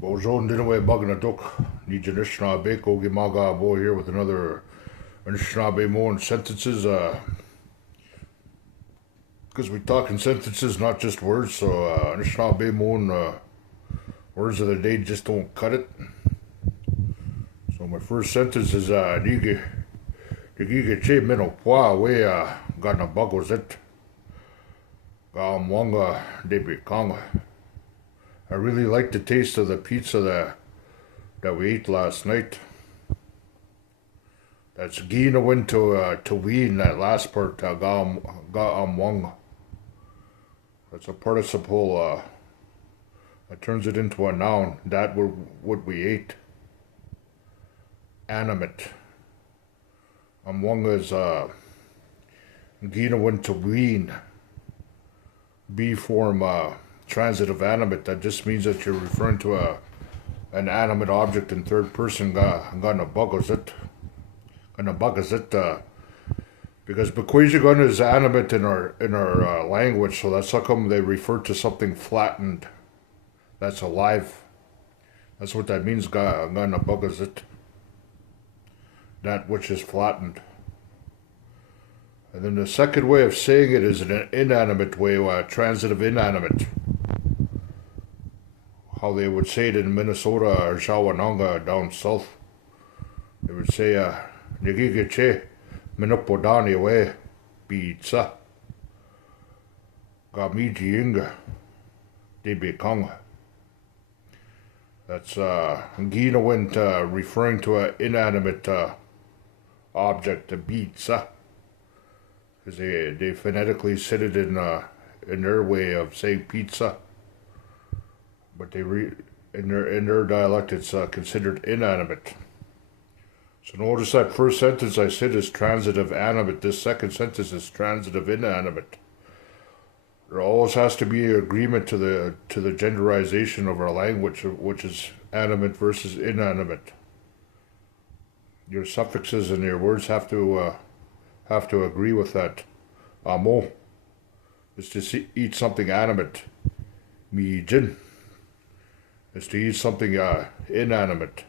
Bozo Dinaway Baganaduk, Need Anishinaabemowin Gimaga boy here with another Anishinaabemowin sentences. Because we talk in sentences, not just words. So Anishinaabemowin words of the day just don't cut it. So my first sentence is Nige Che Mino Pwa we Gana Bagos it Mwanga Debi Kanga. I really like the taste of the pizza that we ate last night. That's Gina went to ween, that last part, ga wang. That's a participle that turns it into a noun. That what we ate. Animate. Wang is Gina went to ween. B form transitive animate. That just means that you're referring to an animate object in third person. Gonna buggles it. Because Bequajigun is animate in our language, so that's how come they refer to something flattened that's alive. That's what that means. Gonna buggles it. That which is flattened. And then the second way of saying it is an inanimate way, transitive inanimate. How they would say it in Minnesota or Shawananga down south. They would say, Nigigiche, Minopodani we, pizza. Gamiji inga, Debekanga. That's, Gina went referring to an inanimate object, a pizza. Because they phonetically said it in their way of saying pizza. But in their dialect, it's considered inanimate. So notice that first sentence I said is transitive animate. This second sentence is transitive inanimate. There always has to be an agreement to the genderization of our language, which is animate versus inanimate. Your suffixes and your words have to agree with that. Amo is to eat something animate. Mi jin is to eat something inanimate.